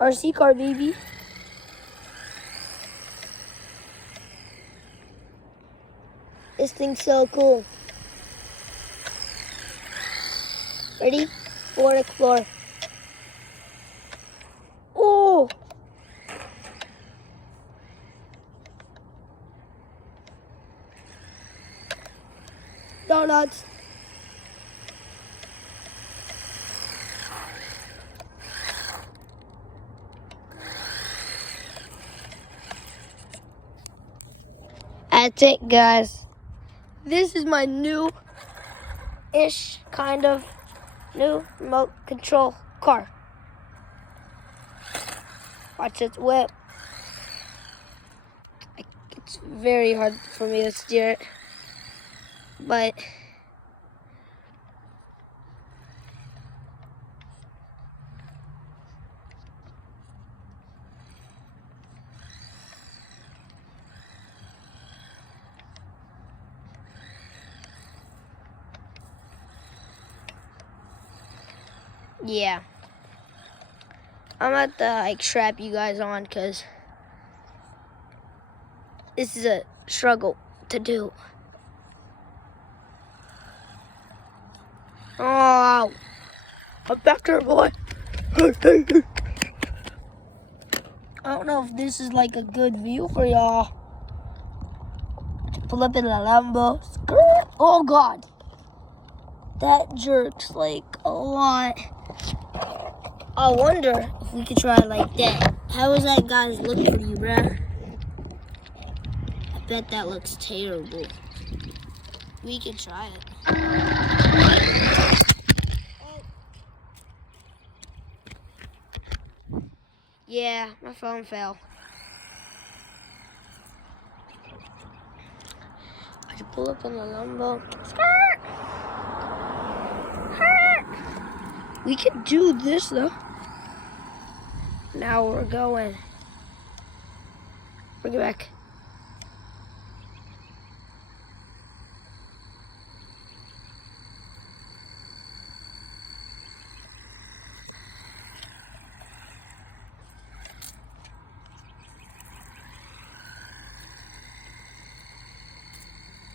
RC car, baby. This thing's so cool. Ready? Ford Explorer. Oh! Donuts. That's it, guys. This is my new-ish kind of new remote control car. Watch it whip. It's very hard for me to steer it, but yeah. I'm about to strap you guys on because this is a struggle to do. Oh, I'm back there, boy. I don't know if this is a good view for y'all. Pull up in the Lambo. Oh God, that jerks a lot. I wonder if we could try it like that. How is that, guys, look for you, bruh? I bet that looks terrible. We can try it. Yeah, my phone fell. I should pull up in the Lambo. Skirt! We could do this, though. Now we're going. Bring it back.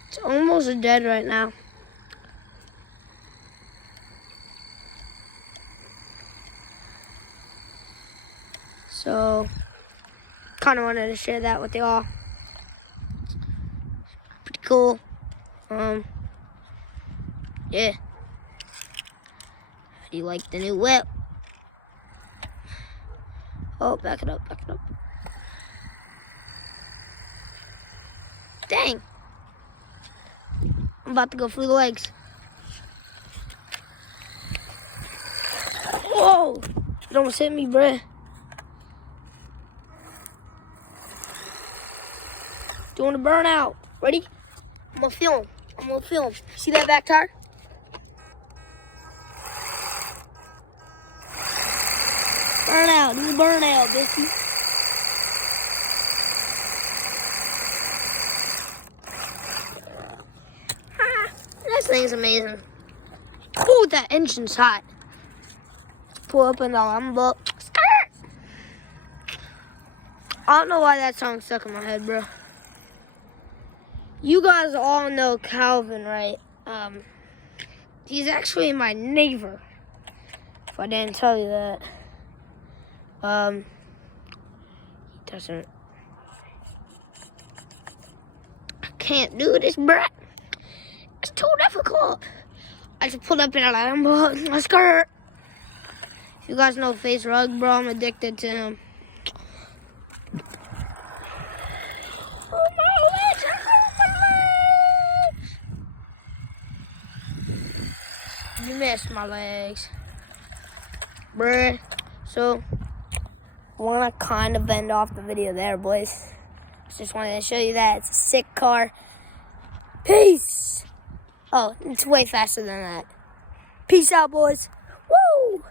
It's almost dead right now. So, kind of wanted to share that with y'all. Pretty cool. Yeah. Do you like the new whip? Oh, back it up, back it up. Dang. I'm about to go through the legs. Whoa! You almost hit me, bruh. Doing a burnout. Ready? I'm gonna film. See that back tire? Burnout. Do the burnout, bitchy. This thing's amazing. Ooh, that engine's hot. Let's pull up in the Lambo. I don't know why that song stuck in my head, bro. You guys all know Calvin, right? He's actually my neighbor. If I didn't tell you that. He doesn't. I can't do this, bruh. It's too difficult. I just pulled up in a Lambo. A skirt. If you guys know Face Rug, bro, I'm addicted to him. You missed my legs, bruh. So, I want to kind of end off the video there, boys. Just wanted to show you that. It's a sick car. Peace. Oh, it's way faster than that. Peace out, boys. Woo!